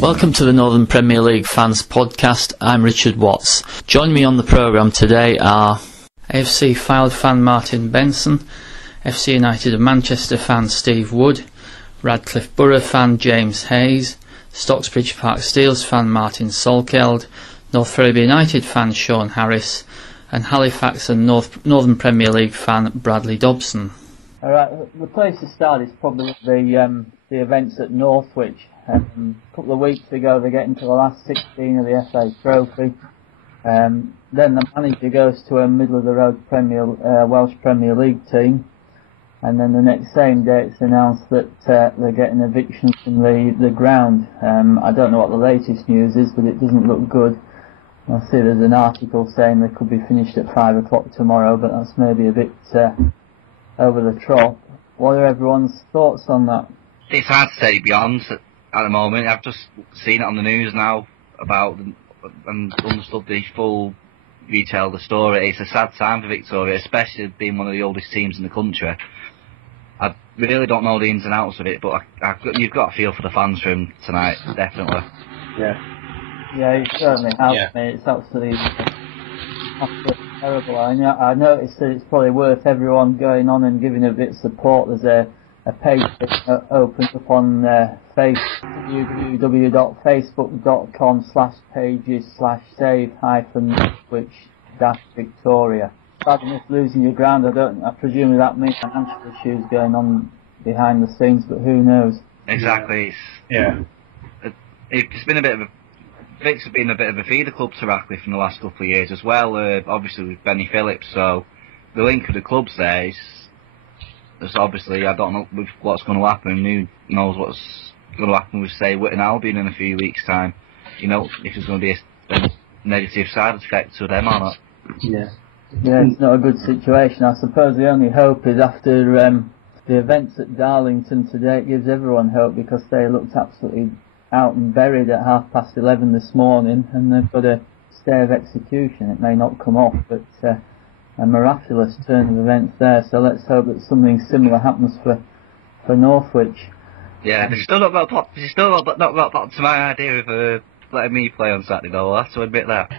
Welcome to the Northern Premier League Fans Podcast. I'm Richard Watts. Joining me on the programme today are AFC Fylde fan Martin Benson, FC United of Manchester fan Steve Wood, Radcliffe Borough fan James Hayes, Stocksbridge Park Steels fan Martin Salkeld, North Ferriby United fan Shaun Harris, and Halifax and Northern Premier League fan Bradley Dobson. Alright, the place to start is probably the events at Northwich. A couple of weeks ago they get into the last 16 of the FA Trophy. Then the manager goes to a middle-of-the-road Welsh Premier League team, and then the next same day it's announced that they're getting evictions from the ground. I don't know what the latest news is, but it doesn't look good. I see there's an article saying they could be finished at 5 o'clock tomorrow, but that's maybe a bit over the top. What are everyone's thoughts on that? It's hard to say beyond at the moment. I've just seen it on the news now about and understood the full detail of the story. It's a sad time for Victoria, especially being one of the oldest teams in the country. I really don't know the ins and outs of it, but you've got a feel for the fans from tonight, definitely. Yeah, it certainly has. Yeah. It's absolutely terrible. I noticed that it's probably worth everyone going on and giving a bit of support. There's a page that opens up on www.facebook.com/pages/save-Norwich-Victoria. Bad enough losing your ground. I presume that means financial issues going on behind the scenes, but who knows? Exactly. It's been a bit of a Vic's have been a bit of a feeder club to Radcliffe in the last couple of years as well, obviously with Benny Phillips, so the link with the clubs there is obviously, I don't know with what's going to happen, who knows what's going to happen with, say, Witton Albion in a few weeks' time, if there's going to be a negative side effect to them or not. Yeah, it's not a good situation. I suppose the only hope is after the events at Darlington today, it gives everyone hope, because they looked absolutely out and buried at 11:30 this morning, and they've got a stay of execution. It may not come off, but a miraculous turn of events there, so let's hope that something similar happens for Northwich. Yeah, they've still not got back to my idea of letting me play on Saturday, though. I'll have to admit that.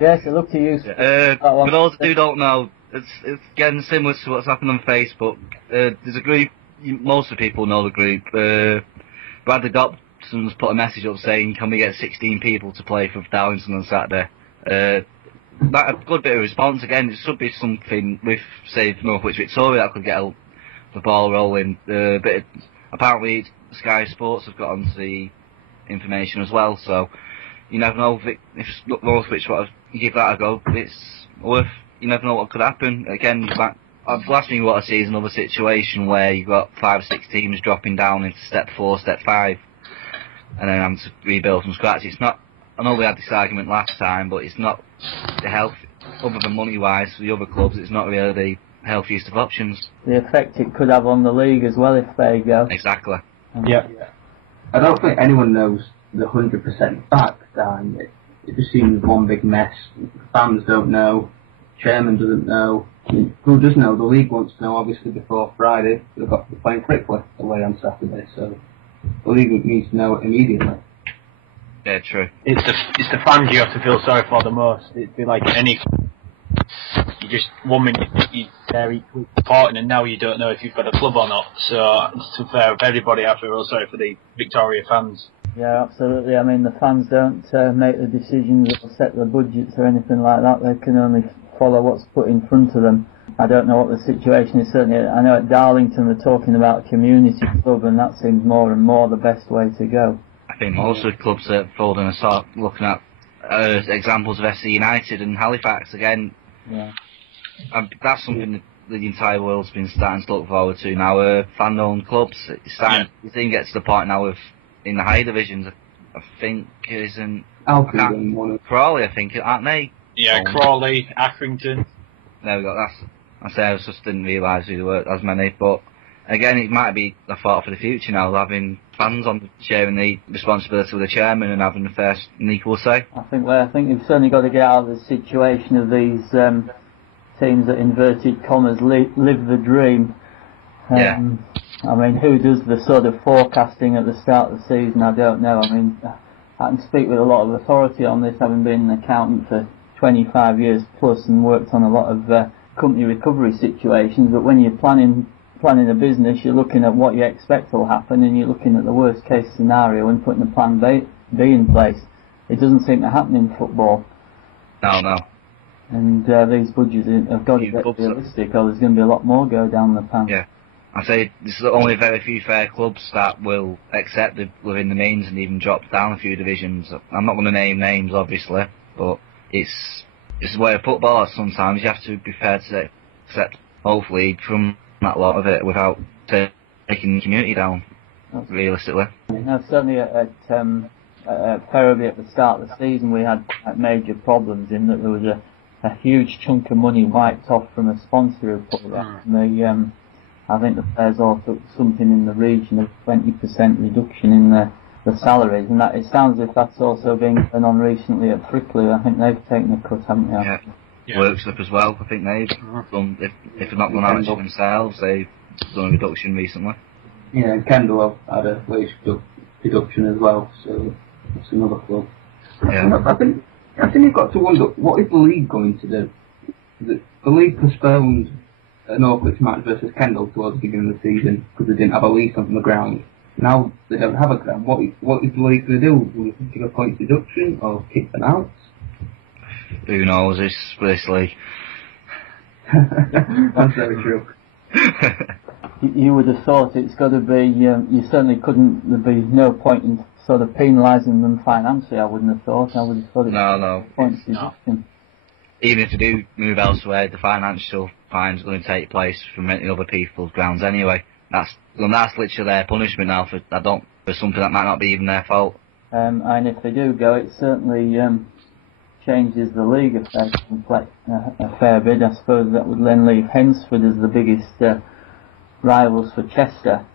Yes, I look to you. For those who don't know, it's again similar to what's happened on Facebook. There's a group. Most of the people know the group. Bradley Dobson's put a message up saying, "Can we get 16 people to play for Darlington on Saturday?" That a good bit of response. Again, it should be something with, say, Northwich Victoria that could get the ball rolling. But apparently Sky Sports have got onto the information as well, so you never know if Northwich want to give that a go. It's worth. You never know what could happen. Again, the last thing you want to see is another situation where you've got 5 or 6 teams dropping down into Step 4, Step 5, and then having to rebuild from scratch. It's not. I know we had this argument last time, but it's not the health, other than money-wise, for the other clubs, it's not really the healthiest of options. The effect it could have on the league as well if they go. Exactly. Yeah. I don't think anyone knows the 100% fact behind it. It just seems one big mess. Fans don't know. Chairman doesn't know. Who does know? The league wants to know, obviously, before Friday. They've got to be playing Frickley away on Saturday, so the league needs to know it immediately. Yeah, true. It's the fans you have to feel sorry for the most. It'd be like any. You just 1 minute you're there equally supporting, and now you don't know if you've got a club or not. So to be fair, everybody, I feel real sorry for the Victoria fans. Yeah, absolutely. I mean, the fans don't make the decisions or set the budgets or anything like that. They can only follow what's put in front of them. I don't know what the situation is. Certainly, I know at Darlington they're talking about a community club, and that seems more and more the best way to go. I think most of the clubs that fold in are sort of looking at examples of FC United and Halifax again. Yeah. That's something the entire world's been starting to look forward to now. Fan-owned clubs. It's starting. You think get to the point now of in the higher divisions. I think isn't Crawley. I think aren't they? Yeah, Crawley, Accrington. There we go. I just didn't realise there were as many, but. Again, it might be a thought for the future now, having fans on sharing the responsibility with the chairman and having the first and equal say. I think you've certainly got to get out of the situation of these teams that, inverted commas, live the dream. I mean, who does the sort of forecasting at the start of the season? I don't know. I mean, I can speak with a lot of authority on this, having been an accountant for 25 years plus and worked on a lot of company recovery situations. But when you're planning a business, you're looking at what you expect will happen, and you're looking at the worst case scenario and putting a plan B in place. It doesn't seem to happen in football. No. And these budgets have got to get realistic, or there's going to be a lot more go down the pan. Yeah. I say there's only very few fair clubs that will accept within the means and even drop down a few divisions. I'm not going to name names, obviously, but it's the way of football. Sometimes you have to be fair to accept hopefully from that lot of it without taking the community down, realistically. No, certainly at Ferriby at the start of the season we had major problems in that there was a huge chunk of money wiped off from a sponsor who put that. And I think the players all took something in the region of 20% reduction in the salaries, and that it sounds as if that's also being done on recently at Frickley. I think they've taken a cut, haven't they? Yeah. Workslip as well. I think they've done, if they're not going to manage it themselves, they've done a reduction recently. Yeah, and Kendall have had a wage reduction as well, so that's another club. Yeah. I think you've got to wonder, what is the league going to do? The league postponed an Norwich match versus Kendall towards the beginning of the season because they didn't have a lease on the ground. Now they don't have a ground. What is the league going to do? Will they give a point deduction or kick them out? Who knows? It's basically. That's very true. You would have thought it's got to be. You certainly couldn't. There'd be no point in sort of penalising them financially. I wouldn't have thought. I would have thought No. Points deduction. Even if they do move elsewhere, the financial fine's going to take place from renting other people's grounds anyway. That's literally their punishment now for something that might not be even their fault. And if they do go, it certainly changes the league a fair bit. I suppose that would then leave Hensford as the biggest rivals for Chester.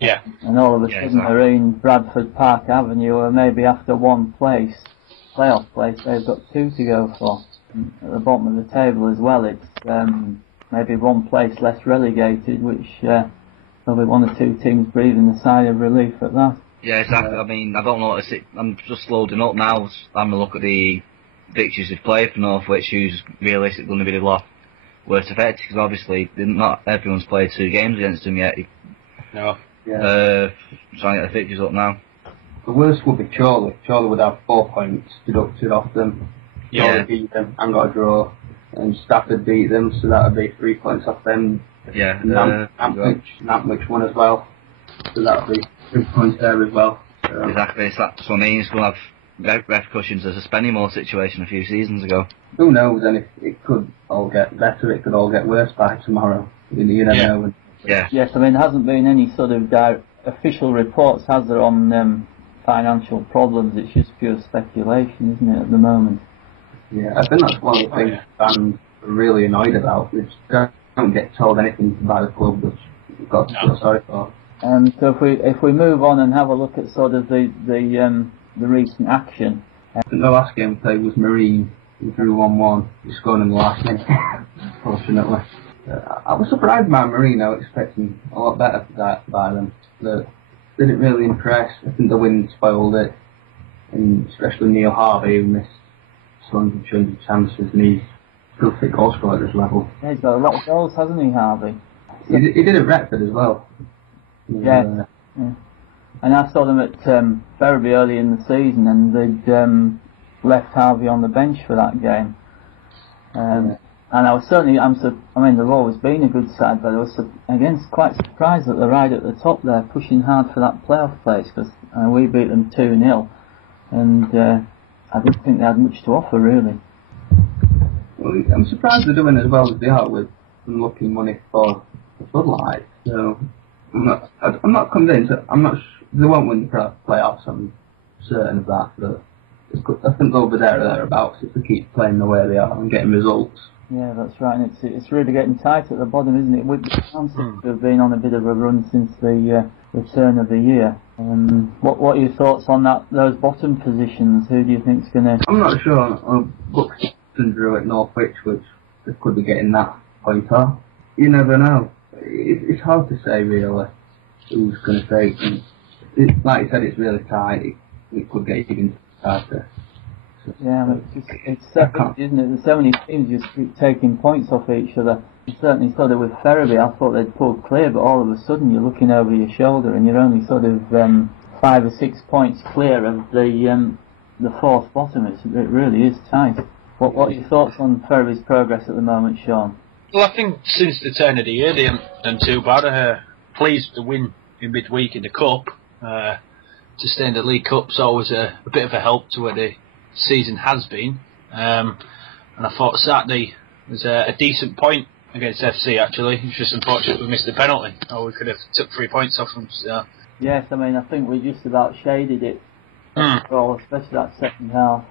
Yeah. And all of a sudden they're in Bradford Park Avenue, or maybe after one playoff place, they've got two to go for. And at the bottom of the table as well, it's maybe one place less relegated, which there'll be one or two teams breathing a sigh of relief at that. Yeah, exactly. I mean, I don't know what I'm just loading up now, having a look at the fixtures they've played for Northwich, who's realistically going to be the lot worst affected, because obviously not everyone's played 2 games against them yet. No. Yeah. Trying to get the fixtures up now. The worst would be Chorley. Chorley would have 4 points deducted off them. Yeah. Chorley beat them and got a draw. And Stafford beat them, so that would be 3 points off them. Yeah. Nantwich won as well. So that would be 3 points there as well. So. Exactly. That's what I mean. It's going to have repercussions as a Spennymoor situation a few seasons ago. Who knows, and it could all get better, it could all get worse by tomorrow. You never know. Yeah. Yes, I mean, there hasn't been any sort of official reports, has there, on financial problems? It's just pure speculation, isn't it, at the moment? Yeah, I think that's one of the things fans are really annoyed about. They just don't get told anything by the club, which we've got to feel sorry for. So if we move on and have a look at sort of the recent action. I think the last game we played was Marine. We drew 1-1. We scored in the last minute, fortunately. I was surprised by Marine. I was expecting a lot better by them. They didn't really impress. I think the wind spoiled it. And especially Neil Harvey, who missed 200 chances, and he's still a goal scorer at this level. Yeah, he's got a lot of goals, hasn't he, Harvey? He did at Retford as well. Yeah. And I saw them at Ferriby early in the season, and they'd left Harvey on the bench for that game. And I was certainly, they've always been a good side, but I was again quite surprised that they're right at the top there, pushing hard for that playoff place, because we beat them 2-0, and I didn't think they had much to offer, really. Well, I'm surprised they're doing as well as they are with unlocking money for the floodlights. So I'm not convinced. They won't win the playoffs. I'm certain of that. But I think over thereabouts if they keep playing the way they are and getting results. Yeah, that's right. And it's really getting tight at the bottom, isn't it? With the chances to have been on a bit of a run since the turn of the year. What are your thoughts on those bottom positions? Who do you think's going to? I'm not sure. Buxton drew at Northwich, which they could be getting that point off. You never know. it's hard to say really who's going to take them. Like you said, it's really tight. It could get even tighter. Yeah, it's so big, isn't it? There's so many teams just keep taking points off each other. You certainly sort of with Ferriby, I thought they'd pulled clear, but all of a sudden you're looking over your shoulder and you're only sort of 5 or 6 points clear of the fourth bottom. It really is tight. What are your thoughts on Ferriby's progress at the moment, Shaun? Well, I think since the turn of the year, they haven't done too bad. Pleased to win in midweek in the Cup. To stay in the League Cup's always a bit of a help to where the season has been. And I thought Saturday was a decent point against FC, actually. It's just unfortunate we missed the penalty. Or we could have took 3 points off them. So. Yes, I mean, I think we just about shaded it. Especially that second half.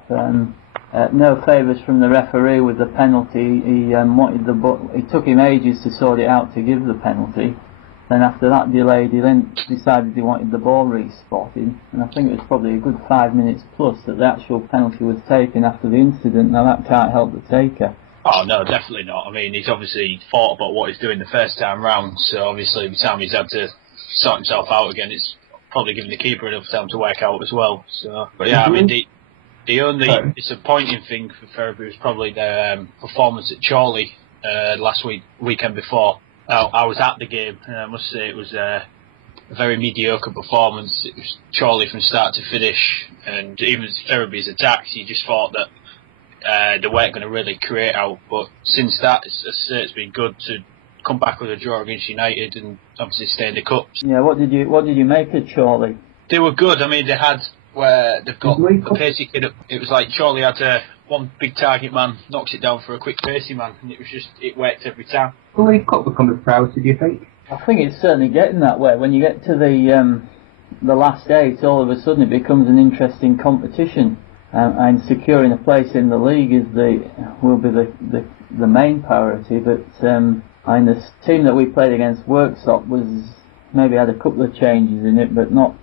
No favours from the referee with the penalty. It took him ages to sort it out to give the penalty. Then after that delay, he then decided he wanted the ball re-spotted, and I think it was probably a good 5 minutes plus that the actual penalty was taken after the incident. Now that can't help the taker. Oh no, definitely not. I mean, he's obviously thought about what he's doing the first time round, so obviously by the time he's had to sort himself out again, it's probably given the keeper enough time to work out as well. So, but yeah, I mean, the only disappointing thing for Ferriby was probably their performance at Chorley last weekend before. I was at the game, and I must say it was a very mediocre performance. It was Chorley from start to finish, and even Ferriby's attacks, you just thought that they weren't going to really create out. But since that, it's been good to come back with a draw against United and obviously stay in the Cup. Yeah, what did you make of Chorley? They were good. I mean, they had where they've got a pacey kid up. It was like Chorley had one big target man, knocks it down for a quick pacey man, and it worked every time. Will the League Cup become a priority, do you think? I think it's certainly getting that way. When you get to the last 8, all of a sudden it becomes an interesting competition, and securing a place in the league will be the main priority. But the team that we played against, Worksop, maybe had a couple of changes in it, but not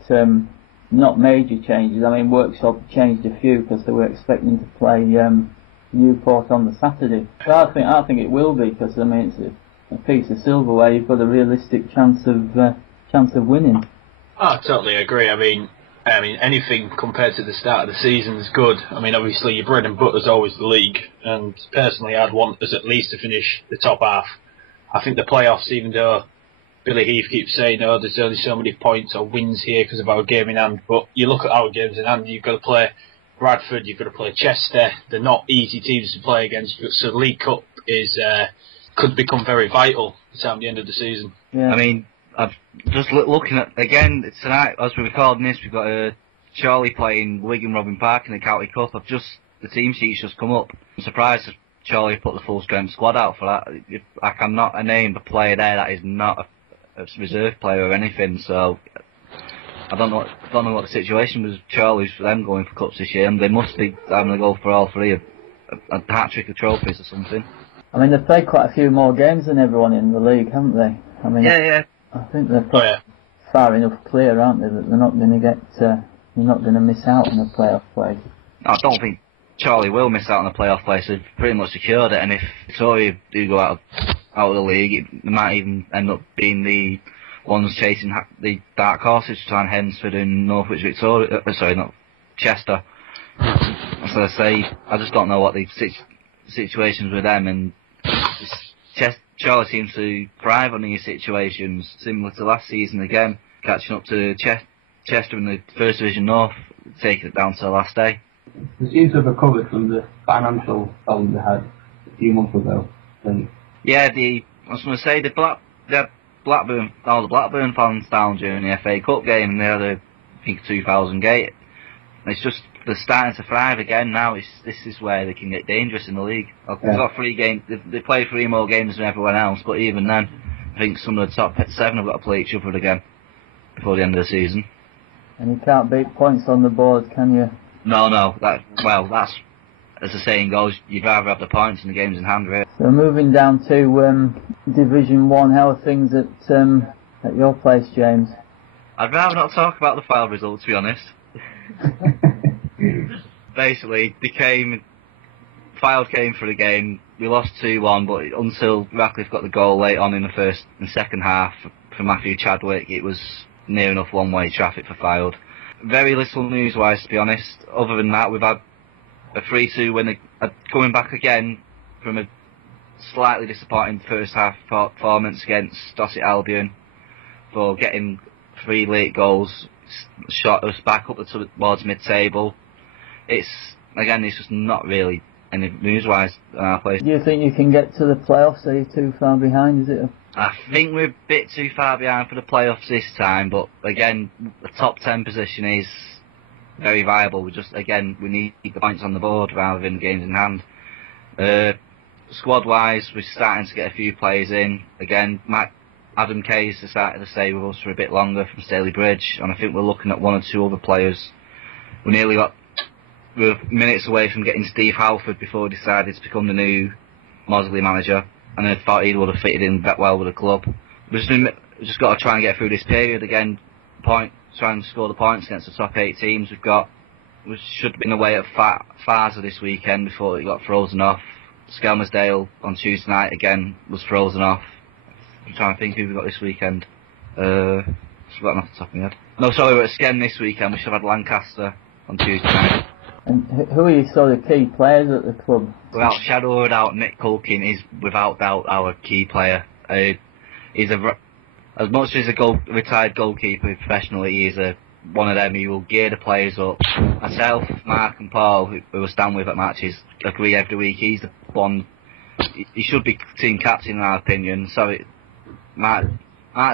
major changes. I mean, Worksop changed a few because they were expecting to play Newport on the Saturday. So I think it will be, because I mean it's a piece of silverware. You've got a realistic chance of winning. I totally agree. I mean anything compared to the start of the season is good. I mean, obviously your bread and butter is always the league, and personally I'd want us at least to finish the top half. I think the playoffs, even though Billy Heath keeps saying, there's only so many points or wins here because of our game in hand, but you look at our games in hand, you've got to play Bradford, you've got to play Chester. They're not easy teams to play against, so the League Cup could become very vital at the end of the season. Yeah. I mean, I've just looking at, again, tonight, as we're recording this, we've got Charlie playing Wigan Robin Park in the County Cup. The team sheet's just come up. I'm surprised that Charlie put the full strength squad out for that. I cannot name a player there that is not a reserve player or anything, so I don't know what the situation was. Charlie's for them going for cups this year, and they must be having a go for all three, a hat-trick of trophies or something. I mean, they've played quite a few more games than everyone in the league, haven't they? I mean, yeah. I think they're far enough clear, aren't they, that they're not going to miss out on the playoff place. I don't think Charlie will miss out on the playoff place. They've pretty much secured it, and if Victoria do go out of the league, they might even end up being the ones chasing the dark horses to try and Hensford and Northwich Victoria. Sorry, not Chester. As I say, I just don't know what the situations with them, and Charlie seems to thrive on these situations, similar to last season again, catching up to Chester in the First Division North, taking it down to the last day. They seem to have recovered from the financial problem they had a few months ago. Yeah, I was going to say, they had Blackburn, all the Blackburn fans down during the FA Cup game, and they had I think 2,000 gate. It's just, they're starting to thrive again now. This is where they can get dangerous in the league. They've got 3 games, they play 3 more games than everyone else, but even then, I think some of the top 7 have got to play each other again before the end of the season. And you can't beat points on the board, can you? No, that's, as the saying goes, you'd rather have the points than the games in hand, really. So moving down to Division 1, how are things at your place, James? I'd rather not talk about the file results, to be honest. Basically, they came Fylde came for the game. We lost 2-1, but until Radcliffe got the goal late on in the second half from Matthew Chadwick, it was near enough one-way traffic for Fylde. Very little news-wise, to be honest. Other than that, we've had a 3-2 win, coming back again from a slightly disappointing first half performance against Dorset Albion for getting 3 late goals, shot us back up towards mid-table. It's just not really any news-wise in our place. Do you think you can get to the playoffs? Are you too far behind, is it? I think we're a bit too far behind for the playoffs this time, but again, the top 10 position is very viable. We need the points on the board rather than games in hand. Squad-wise, we're starting to get a few players in. Again, Adam Kay's started to stay with us for a bit longer from Staley Bridge, and I think we're looking at 1 or 2 other players. We're minutes away from getting Steve Halford before he decided to become the new Mosley manager, and I thought he would have fitted in that well with the club. We've just got to try and get through this period again. Try and score the points against the top 8 teams we've got. We should have been away at Farza this weekend before it got frozen off. Skelmersdale on Tuesday night again was frozen off. I'm trying to think who we've got this weekend. I've forgotten off the top of my head. No, sorry, we're at Sken this weekend. We should have had Lancaster on Tuesday night. And who are your sort of key players at the club? Without shadow of a doubt, Nick Culkin is without doubt our key player. He's as much as a retired goalkeeper professionally, he is one of them who will gear the players up. Myself, Mark and Paul, who I stand with at matches, agree every week he's the one. He should be team captain in our opinion. So Mark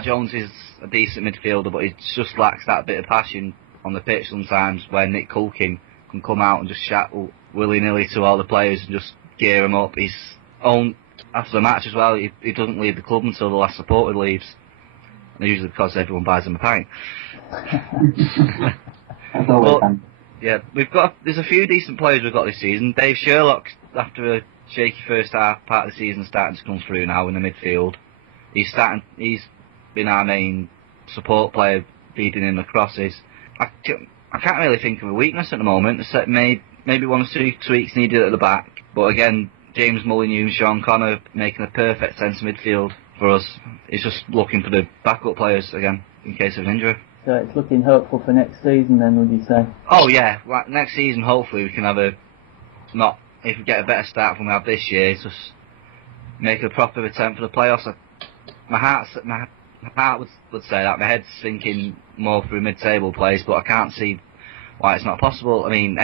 Jones is a decent midfielder, but he just lacks that bit of passion on the pitch sometimes, where Nick Culkin can come out and just shout willy-nilly to all the players and just gear them up. After the match as well, he doesn't leave the club until the last supporter leaves. And usually because everyone buys him a pint. Yeah, there's a few decent players we've got this season. Dave Sherlock, after a shaky first half part of the season, starting to come through now in the midfield. He's been our main support player, feeding in the crosses. I can't really think of a weakness at the moment, except maybe 1 or 2 tweaks needed at the back. But again, James Molyneux and Shaun Connor making a perfect centre midfield for us. It's just looking for the backup players again, in case of an injury. So it's looking hopeful for next season then, would you say? Oh yeah, next season hopefully we can have if we get a better start than we have this year, just make a proper attempt for the playoffs. My heart would say that. My head's thinking more through mid-table place, but I can't see why it's not possible. I mean,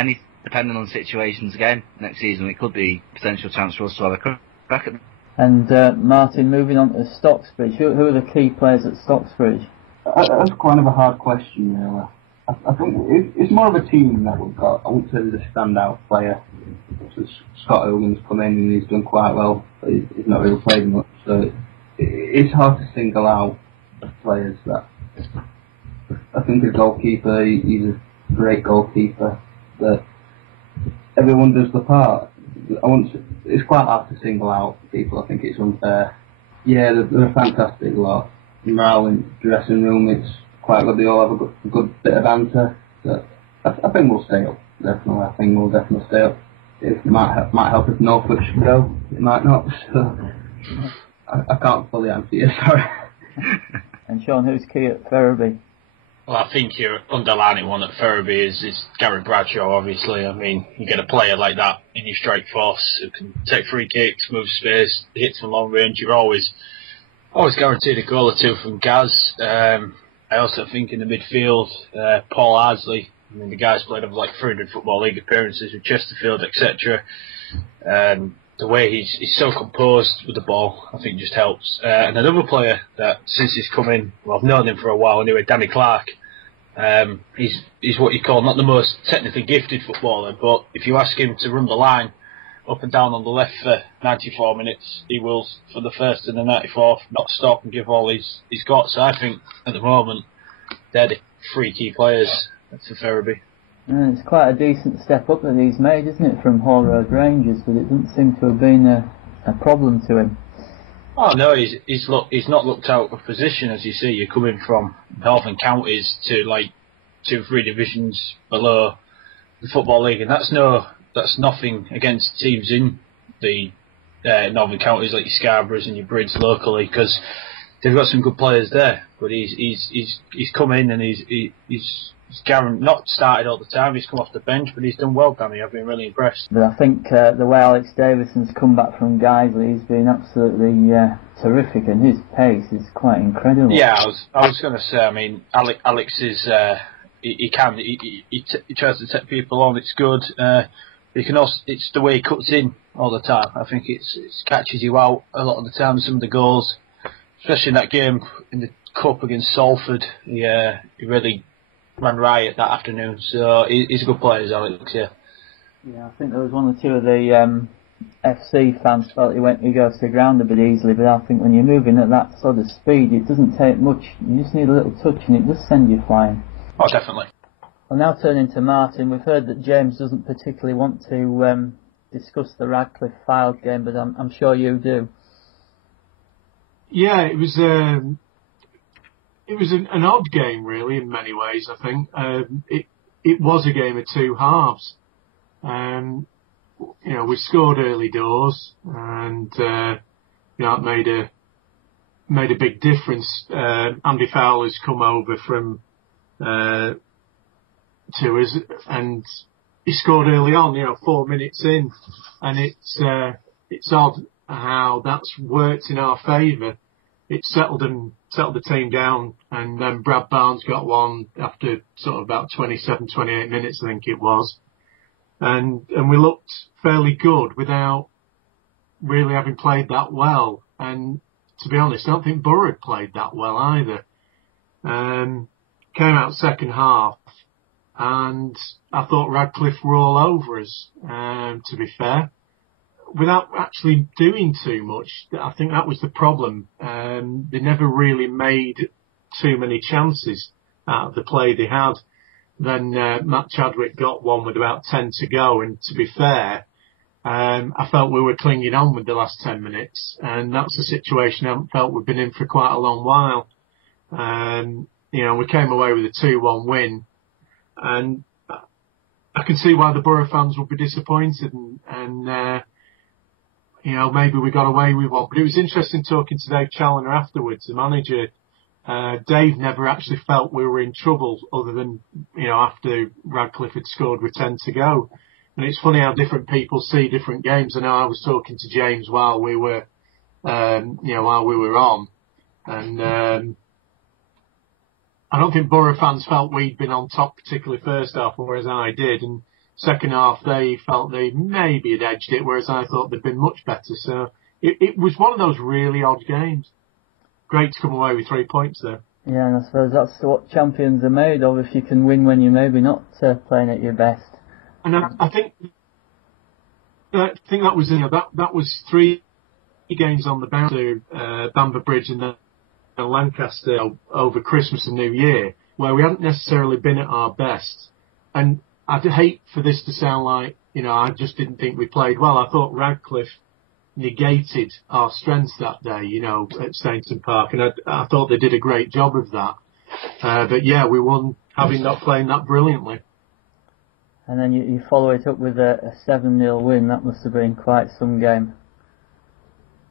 depending on situations again, next season it could be a potential chance for us to have a crack at them. And Martin, moving on to Stocksbridge, who are the key players at Stocksbridge? That's kind of a hard question, really. I think it's more of a team that we've got. I wouldn't say there's a standout player. So Scott Hogan's come in and he's done quite well, but he's not really played much, so it's hard to single out players that. I think the goalkeeper, he's a great goalkeeper, that everyone does the part. It's quite hard to single out people. I think it's unfair. Yeah, they're a fantastic lot. Morale in the dressing room, it's quite good. They all have a good bit of banter. So I think we'll stay up. Definitely, I think we'll definitely stay up. It might help if Norfolk should go. It might not. So I can't fully answer you. Sorry. And Shaun, who's key at Ferriby? Well, I think your underlining one at Ferriby is Gary Bradshaw, obviously. I mean, you get a player like that in your strike force who can take free kicks, move space, hit from long range. You're always guaranteed a goal or 2 from Gaz. I also think in the midfield, Paul Ardsley. I mean, the guy's played over like 300 Football League appearances with Chesterfield, etc. The way he's so composed with the ball, I think just helps. And another player that, since he's come in, well, I've known him for a while anyway, Danny Clark. He's what you call not the most technically gifted footballer, but if you ask him to run the line up and down on the left for 94 minutes, he will for the first and the 94th not stop and give all he's got. So I think at the moment they're the 3 key players for Ferriby. And it's quite a decent step up that he's made, isn't it, from Hall Road Rangers, but it doesn't seem to have been a problem to him. Oh no, he's not looked out of position, as you see. You're coming from Northern Counties to like 2-3 divisions below the Football League, and that's no that's nothing against teams in the northern counties like your Scarboroughs and your Brids locally, because they've got some good players there. But he's come in and he's not started all the time. He's come off the bench, but he's done well, Danny. I've been really impressed. But I think the way Alex Davison's come back from Guiseley, he's been absolutely terrific, and his pace is quite incredible. Yeah, I was going to say. I mean, Alex is he tries to take people on. It's good. He can also, it's the way he cuts in all the time. I think it catches you out a lot of the time. Some of the goals, especially in that game in the cup against Salford, he really ran riot that afternoon. So he's a good player, Alex. Yeah. Yeah, I think there was one or two of the FC fans felt he goes to the ground a bit easily, but I think when you're moving at that sort of speed, it doesn't take much. You just need a little touch, and it does send you flying. Oh, definitely. Well, now turning to Martin, we've heard that James doesn't particularly want to discuss the Radcliffe Fylde game, but I'm sure you do. Yeah, it was an odd game, really, in many ways. I think it was a game of two halves. We scored early doors, and it made a big difference. Andy Fowler's come over from to us, and he scored early on. 4 minutes in, and it's odd how that's worked in our favour. It settled the team down, and then Brad Barnes got one after sort of about 27, 28 minutes, I think it was. And we looked fairly good without really having played that well. And to be honest, I don't think Borough had played that well either. Came out second half, and I thought Radcliffe were all over us, to be fair, without actually doing too much. I think that was the problem. They never really made too many chances out of the play they had. Then Matt Chadwick got one with about 10 to go, and to be fair, I felt we were clinging on with the last 10 minutes, and that's a situation I haven't felt we've been in for quite a long while. We came away with a 2-1 win, and I can see why the Borough fans would be disappointed, and maybe we got away with one. But it was interesting talking to Dave Challoner afterwards, the manager. Dave never actually felt we were in trouble, other than, after Radcliffe had scored with 10 to go. And it's funny how different people see different games. I know I was talking to James while we were on, and I don't think Borough fans felt we'd been on top, particularly first half, whereas I did. And second half, they felt they maybe had edged it, whereas I thought they'd been much better. So it was one of those really odd games. Great to come away with 3 points there. Yeah, and I suppose that's what champions are made of, if you can win when you're maybe not playing at your best. And I think that was that was 3 games on the bounce to Bamber Bridge and then Lancaster over Christmas and New Year, where we hadn't necessarily been at our best. And I'd hate for this to sound like, I just didn't think we played well. I thought Radcliffe negated our strengths that day, at Stainton Park, and I thought they did a great job of that. But yeah, we won, having not playing that brilliantly. And then you follow it up with a 7-0 win. That must have been quite some game.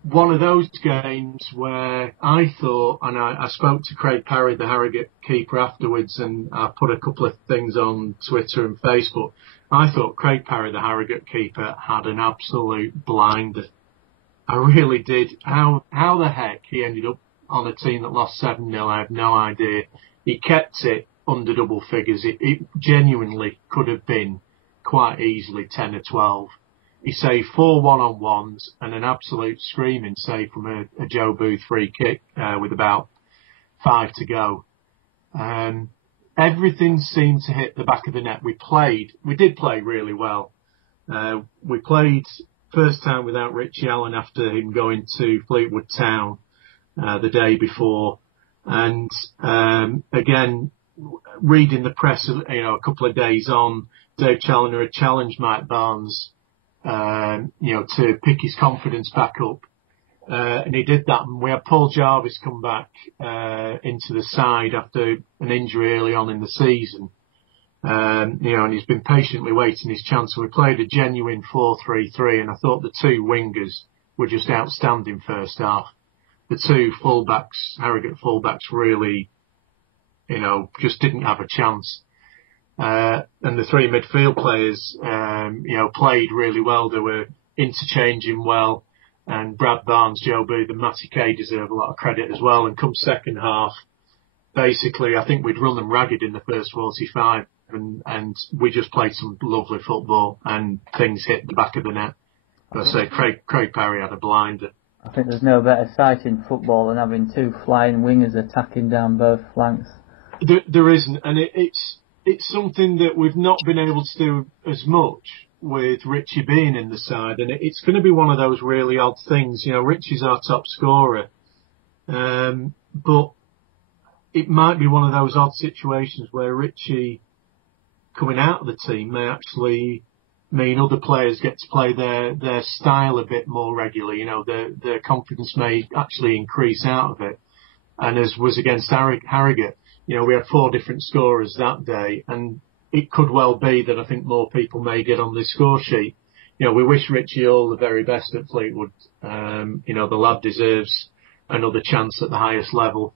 One of those games where I thought, and I spoke to Craig Parry, the Harrogate keeper, afterwards, and I put a couple of things on Twitter and Facebook. I thought Craig Parry, the Harrogate keeper, had an absolute blinder. I really did. How the heck he ended up on a team that lost 7-0, I have no idea. He kept it under double figures. It genuinely could have been quite easily 10 or 12. He saved 4 one-on-ones and an absolute screaming save from a Joe Booth free kick with about 5 to go. Everything seemed to hit the back of the net. We did play really well. We played first time without Richie Allen after him going to Fleetwood Town the day before. And again, reading the press, a couple of days on, Dave Challoner had challenged Mike Barnes to pick his confidence back up. And he did that. And we had Paul Jarvis come back into the side after an injury early on in the season. And he's been patiently waiting his chance. So we played a genuine 4-3-3, and I thought the two wingers were just outstanding first half. The two fullbacks, Harrogate fullbacks, really, just didn't have a chance. And the three midfield players, played really well. They were interchanging well. And Brad Barnes, Joe Booth and Matty Kay deserve a lot of credit as well. And come second half, basically, I think we'd run them ragged in the first 45 and we just played some lovely football and things hit the back of the net. But I say Craig Parry had a blinder. I think there's no better sight in football than having two flying wingers attacking down both flanks. There isn't, and it's something that we've not been able to do as much with Richie being in the side, and it's going to be one of those really odd things. Richie's our top scorer, but it might be one of those odd situations where Richie coming out of the team may actually mean other players get to play their style a bit more regularly. Their confidence may actually increase out of it. And as was against Harrogate, we had 4 different scorers that day, and it could well be that I think more people may get on the score sheet. We wish Richie all the very best at Fleetwood. The lad deserves another chance at the highest level.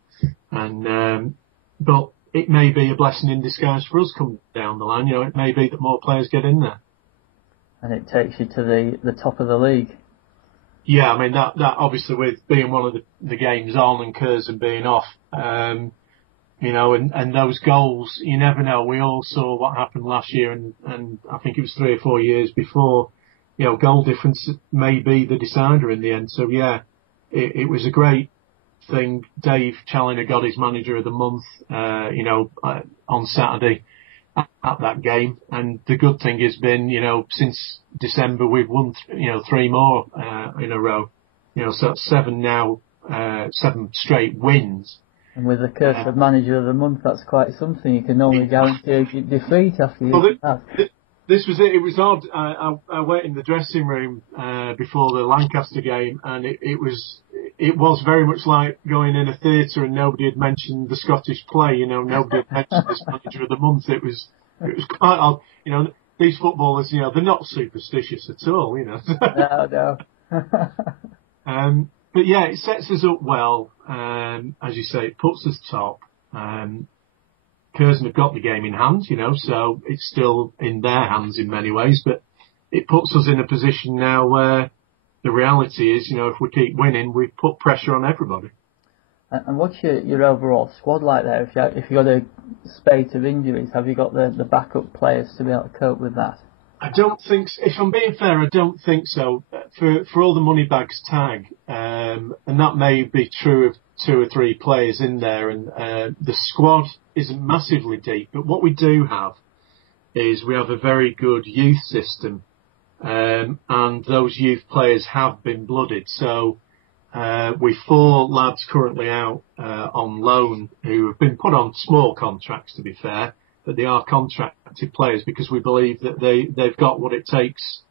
And, but it may be a blessing in disguise for us coming down the line. It may be that more players get in there. And it takes you to the top of the league. Yeah, I mean, that obviously with being one of the games on and Curzon being off, and those goals, you never know. We all saw what happened last year and I think it was 3 or 4 years before, goal difference may be the decider in the end. So yeah, it was a great thing. Dave Challoner got his manager of the month, on Saturday at that game. And the good thing has been, since December, we've won, 3 more, in a row. So that's 7 now, 7 straight wins. And with the curse of manager of the month, that's quite something. You can normally guarantee defeat after you This was it. It was odd. I went in the dressing room before the Lancaster game, and it was very much like going in a theatre and nobody had mentioned the Scottish play. Nobody had mentioned this manager of the month. It was quite odd. These footballers, they're not superstitious at all. No. But yeah, it sets us up well. As you say, it puts us top. Curzon have got the game in hand, so it's still in their hands in many ways, but it puts us in a position now where the reality is, if we keep winning, we put pressure on everybody. And what's your overall squad like there? If you've got a spate of injuries, have you got the backup players to be able to cope with that? I don't think so. If I'm being fair, I don't think so. For all the Moneybags tag, and that may be true of 2 or 3 players in there, and the squad isn't massively deep, but what we do have is we have a very good youth system, and those youth players have been blooded. So we've 4 lads currently out on loan who have been put on small contracts, to be fair, but they are contracted players because we believe that they've got what it takes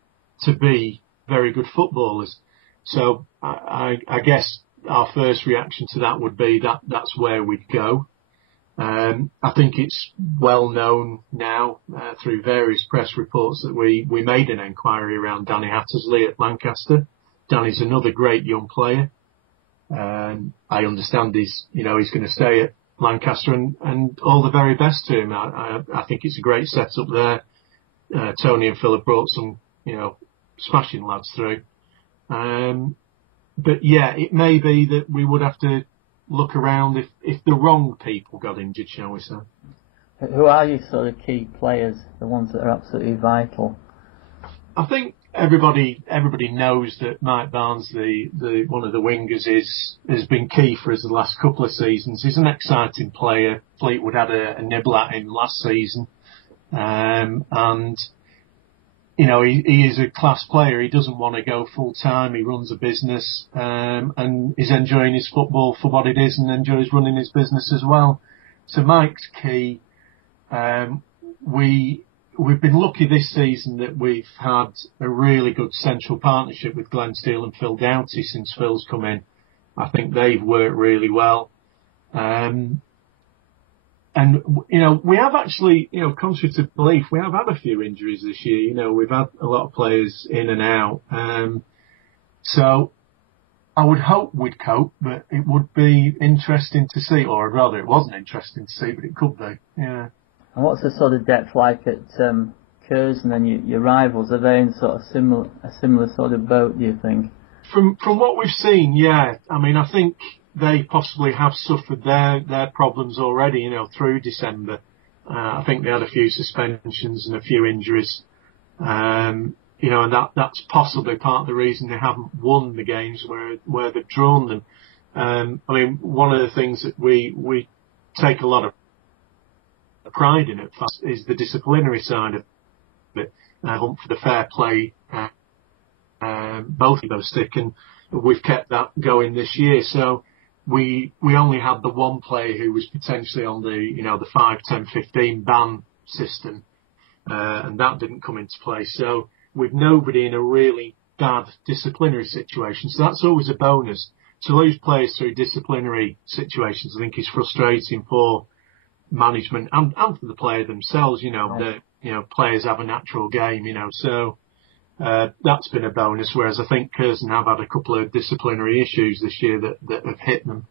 to be very good footballers. So I guess our first reaction to that would be that's where we'd go. I think it's well known now through various press reports that we made an inquiry around Danny Hattersley at Lancaster. Danny's another great young player. I understand he's going to stay at Lancaster and all the very best to him. I think it's a great setup there. Tony and Phil have brought some, smashing lads through. But yeah, it may be that we would have to look around if the wrong people got injured, shall we say. Who are your sort of key players, the ones that are absolutely vital? I think everybody knows that Mike Barnes, the one of the wingers, has been key for us the last couple of seasons. He's an exciting player. Fleetwood had a nibble at him last season, and he is a class player. He doesn't want to go full time. He runs a business, and is enjoying his football for what it is, and enjoys running his business as well. So Mike's key. We've been lucky this season that we've had a really good central partnership with Glenn Steele and Phil Doughty since Phil's come in. I think they've worked really well. And, we have actually, contrary to belief, we have had a few injuries this year. We've had a lot of players in and out. So I would hope we'd cope, but it would be interesting to see, or rather it wasn't interesting to see, but it could be, yeah. And what's the sort of depth like at Curzon and your rivals? Are they in sort of a similar sort of boat, do you think? From what we've seen, yeah. I mean, I think they possibly have suffered their problems already, through December. I think they had a few suspensions and a few injuries. And that's possibly part of the reason they haven't won the games where they've drawn them. I mean, one of the things that we take a lot of pride in at FAS is the disciplinary side of it. Hunt for the fair play, both of those stick, and we've kept that going this year. So we only had the one player who was potentially on the 5, 10, 15 ban system, and that didn't come into play. So with nobody in a really bad disciplinary situation, so that's always a bonus. To lose players through disciplinary situations, I think, is frustrating for management and for the player themselves. Players have a natural game, so that's been a bonus. Whereas I think Curzon have had a couple of disciplinary issues this year that have hit them.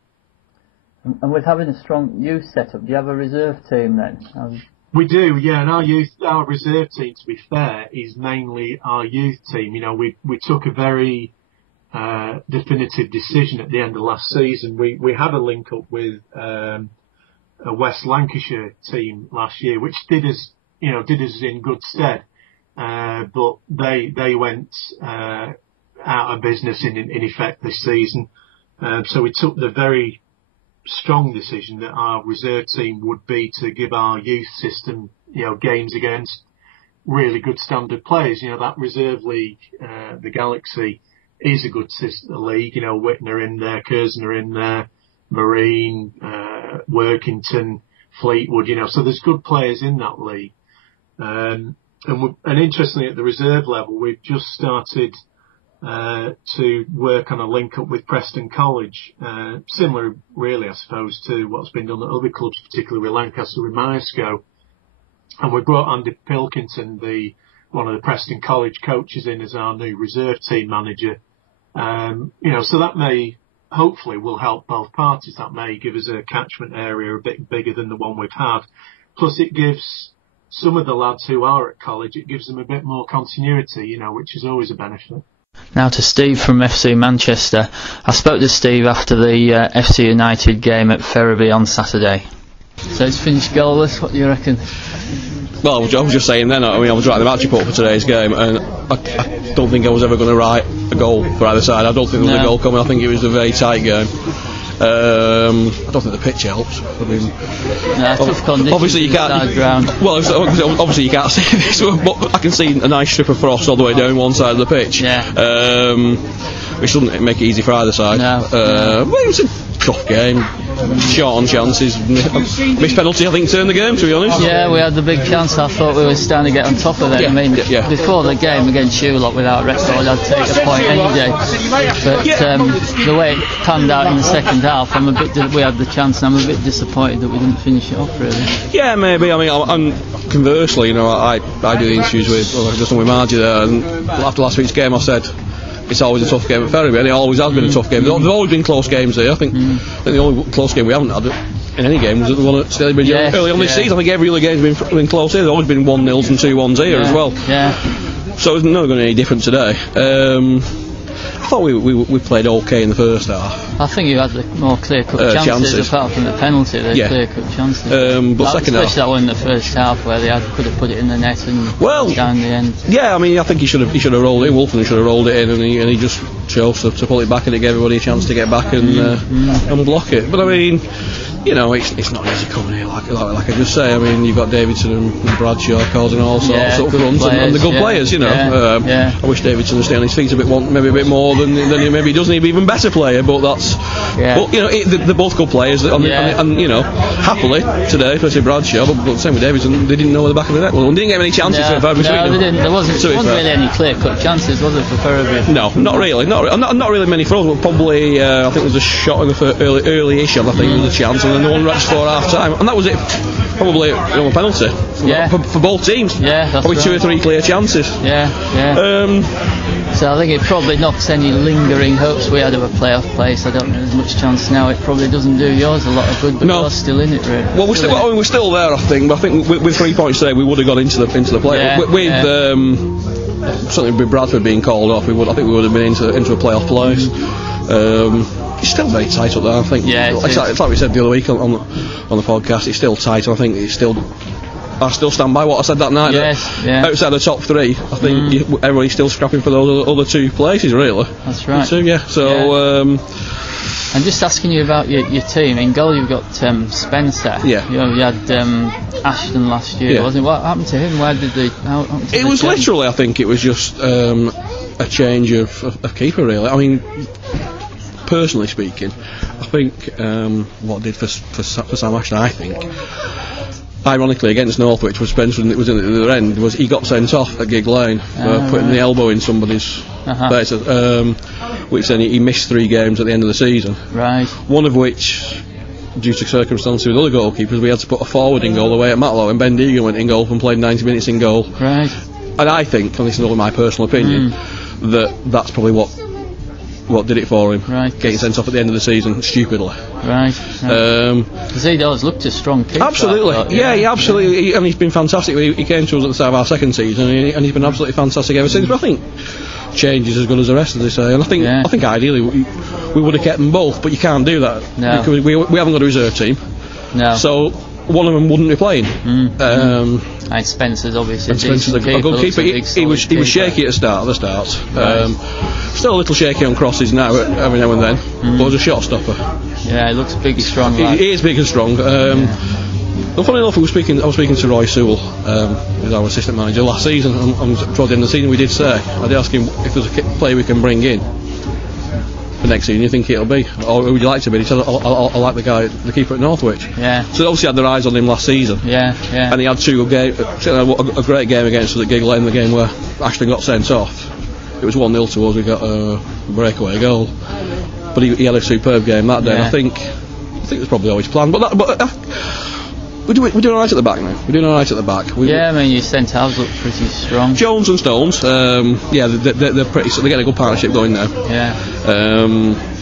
And with having a strong youth setup, do you have a reserve team then? We do, yeah. And our reserve team, to be fair, is mainly our youth team. We took a very definitive decision at the end of last season. We had a link up with a West Lancashire team last year, which did us in good stead. But they went out of business in effect this season. So we took the very strong decision that our reserve team would be to give our youth system, games against really good standard players. That reserve league, the Galaxy, is a good league. Witten are in there, Curzon are in there, Marine, Workington, Fleetwood. So there's good players in that league. And interestingly, at the reserve level, we've just started to work on a link up with Preston College, similar really, I suppose, to what's been done at other clubs, particularly with Lancaster and Myerscough. And we brought Andy Pilkington, one of the Preston College coaches, in as our new reserve team manager. So that hopefully will help both parties. That may give us a catchment area a bit bigger than the one we've had. Plus it gives some of the lads who are at college, it gives them a bit more continuity, which is always a benefit. Now to Steve from FC Manchester. I spoke to Steve after the FC United game at Ferriby on Saturday. So it's finished goalless, what do you reckon? Well, I was just saying then, I was writing the match report for today's game, and I don't think I was ever going to write a goal for either side. I don't think there was a goal coming. I think it was a very tight game. I don't think the pitch helps. Tough conditions. Obviously you can't. Well, obviously you can't see this, but I can see a nice strip of frost all the way down one side of the pitch. Yeah. Which doesn't make it easy for either side. No. Well, it was a tough game. Short on chances. Missed penalty, I think, turned the game, to be honest. Yeah, we had the big chance. I thought we were starting to get on top of it. Yeah, Before the game against Sherlock, without record, I'd take a point any day. But the way it panned out in the second half, we had the chance, and I'm a bit disappointed that we didn't finish it off, really. Yeah, maybe. And conversely, I do the interviews with Margie there, and after last week's game, I said, it's always a tough game at Ferriby, and it always has been a tough game. There's always been close games there. I think the only close game we haven't had in any game was the one at Stalybridge early on this season. I think every other game's been close here. There's always been 1-0s and 2-1s here as well. Yeah. So it's not going to be any different today. I thought we played okay in the first half. I think you had the more clear-cut chances apart from the penalty. Clear-cut chances. But second half, especially that one in the first half where they could have put it in the net and down the end. Yeah, I think he should have rolled it. Wolfen should have rolled it in, and he just chose to pull it back, and it gave everybody a chance to get back and block it. But it's not easy coming here, like I just say. You've got Davidson and Bradshaw causing all sorts up front, and the good players. I wish Davidson would stay on his feet maybe a bit more than he maybe does. He'd be an even better player, but stats. Yeah. But, you know, they're both good players, and you know, happily, today, especially Bradshaw, but same with Davidson, they didn't know the back of the net. Well, they didn't get any chances for between them. They didn't. There wasn't really any clear-cut chances, was there, for Ferriby? No, not really. Not really many for us, but probably, I think there was a shot in the early-ish, I think there was a chance, and then the one right before half-time, and that was it. Probably a penalty for both teams. Yeah, that's probably right. 2 or 3 clear chances. Yeah. So I think it probably knocks any lingering hopes we had of a playoff place. I don't think there's much chance now. It probably doesn't do yours a lot of good, but you're still in it, really. Well, we're still there, I think. But I think with 3 points today, we would have got into the playoff. Certainly with Bradford being called off, I think we would have been into a playoff place. It's still very tight up there, I think. Yeah, it's like we said the other week on the podcast. It's still tight. I think I still stand by what I said that night. Outside the top 3, I think everybody's still scrapping for those other 2 places, really. That's right. 2, yeah. So. I'm just asking you about your team. In goal, you've got Spencer. Yeah. You had Ashton last year, wasn't it? What happened to him? Where did they? It was literally, I think, it was just a change of keeper, really. I mean, personally speaking, I think what it did for Sam Ashton, I think, ironically against Northwich, was Benson, it was in the other end, was he got sent off at Gig Lane for putting the elbow in somebody's face, which then he missed 3 games at the end of the season. Right. One of which, due to circumstances with other goalkeepers, we had to put a forward in goal away at Matlow, and Ben Deegan went in goal and played 90 minutes in goal. Right. And I think, and this is only my personal opinion, that's probably what did it for him. Right. Getting sent off at the end of the season stupidly. Right. Because he'd always looked a strong keeper. Absolutely. Absolutely. And he's been fantastic. He came to us at the start of our second season, and he's been absolutely fantastic ever since. But I think change is as good as the rest, as they say. And I think ideally we would have kept them both, but you can't do that. No. Because we haven't got a reserve team. No. So one of them wouldn't be playing. And Spencer's obviously a good keeper. He was shaky at the start. Still a little shaky on crosses now, every now and then. But was a shot stopper. Yeah, he looks big and strong. He is big and strong. Well, funny enough, I was speaking to Roy Sewell, who's our assistant manager last season, and towards the end of the season I did ask him if there's a player we can bring in for next season, you think it'll be, or who would you like to be? He said, I like the keeper at Northwich. Yeah. So they obviously had their eyes on him last season. Yeah. And he had a great game against us at Gig Lane, the game where Ashton got sent off. It was 1-0 to us. We got a breakaway goal, but he had a superb game that day. Yeah. I think it's probably always planned. But we're doing all right at the back now. We're doing all right at the back. I mean, your centre halves look pretty strong. Jones and Stones, they're pretty. So they're getting a good partnership going now. Yeah.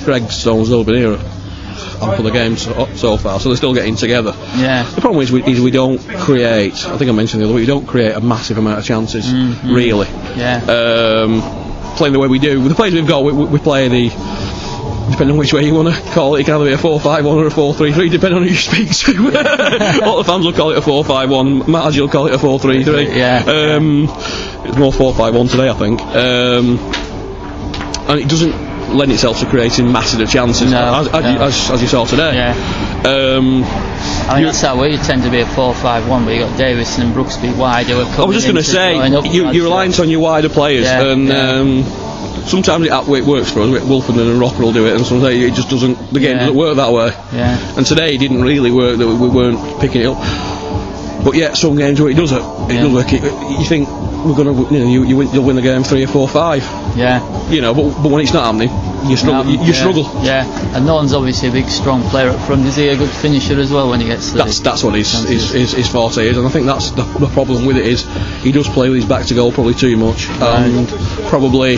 Greg Stones has been here for the games so far, so they're still getting together. Yeah. The problem is we don't create. I think I mentioned the other week. We don't create a massive amount of chances, really. Yeah. Playing the way we do, with the players we've got, we play depending on which way you want to call it, it can either be a 4-5-1 or a 4-3-3, depending on who you speak to. All the fans will call it a 4-5-1, Matt will call it a 4-3-3. Yeah. It's more 4-5-1 today, I think. And it doesn't lend itself to creating massive chances, as you saw today. Yeah. I mean, that's how we tend to be a 4-5-1, but you've got Davison and Brooksby wide who are coming. I was just going to say, you're reliant on your wider players, sometimes it works for us. Wolfenden and Rocker will do it, and sometimes it just doesn't. The game doesn't work that way. Yeah. And today it didn't really work. That we weren't picking it up. But yet, some games where it does it. It does work. You think we're gonna, you'll win the game 3 or 4-5. Yeah. But when it's not happening, you struggle. You struggle. Yeah. And Norton's obviously a big, strong player up front. Is he a good finisher as well when he gets? That's what his forte is, and I think that's the problem with it is he does play with his back to goal probably too much, and probably.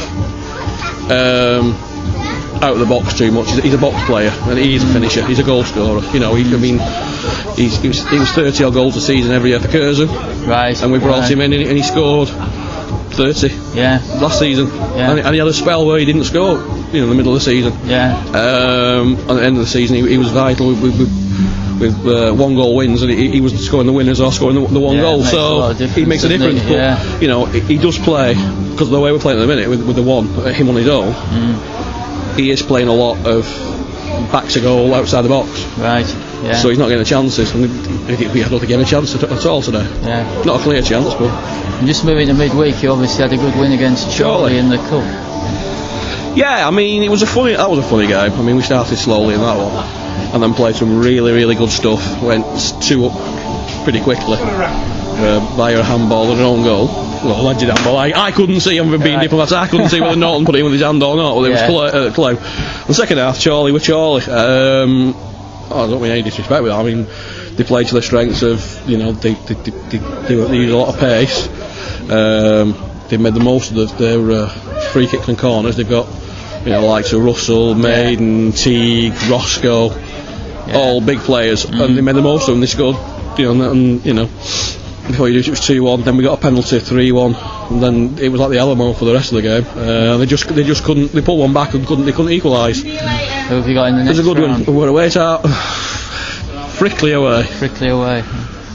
Out of the box too much. He's a box player and he's a finisher. He's a goal scorer. He was 30 odd goals a season every year for Curzon. Right. And we brought him in and he scored 30. Yeah. Last season. Yeah. And he had a spell where he didn't score. In the middle of the season. Yeah. At the end of the season, he was vital with 1 goal wins, and he was scoring the winners or scoring the 1 goal. So he makes a difference. But he does play, because of the way we're playing at the minute with the him on his own. He is playing a lot of back to goal outside the box. Right. Yeah. So he's not getting chances, and I don't think he had a chance at all today. Yeah. Not a clear chance, but. And just moving to midweek, you obviously had a good win against Chorley in the cup. Yeah, I mean, that was a funny game. I mean, we started slowly in that one, and then played some really, really good stuff. Went 2 up pretty quickly via a handball and an own goal. Well, alleged handball. I couldn't see, I'm being diplomatic, I couldn't see whether Norton put it in with his hand or not. Well, it was close. The second half, Charlie with Charlie. I don't mean any disrespect with that. I mean, they played to the strengths of, they use a lot of pace. They've made the most of their free kicks and corners. They've got, likes of Russell, Maiden, Teague, Roscoe, all big players, and they made the most of them. They scored, before you do it was 2-1. Then we got a penalty, 3-1, and then it was like the Alamo for the rest of the game. They just couldn't. They pulled one back and they couldn't equalise. Who have you got in the next round? It was a good round? one. We're away to Frickley away. Frickley away.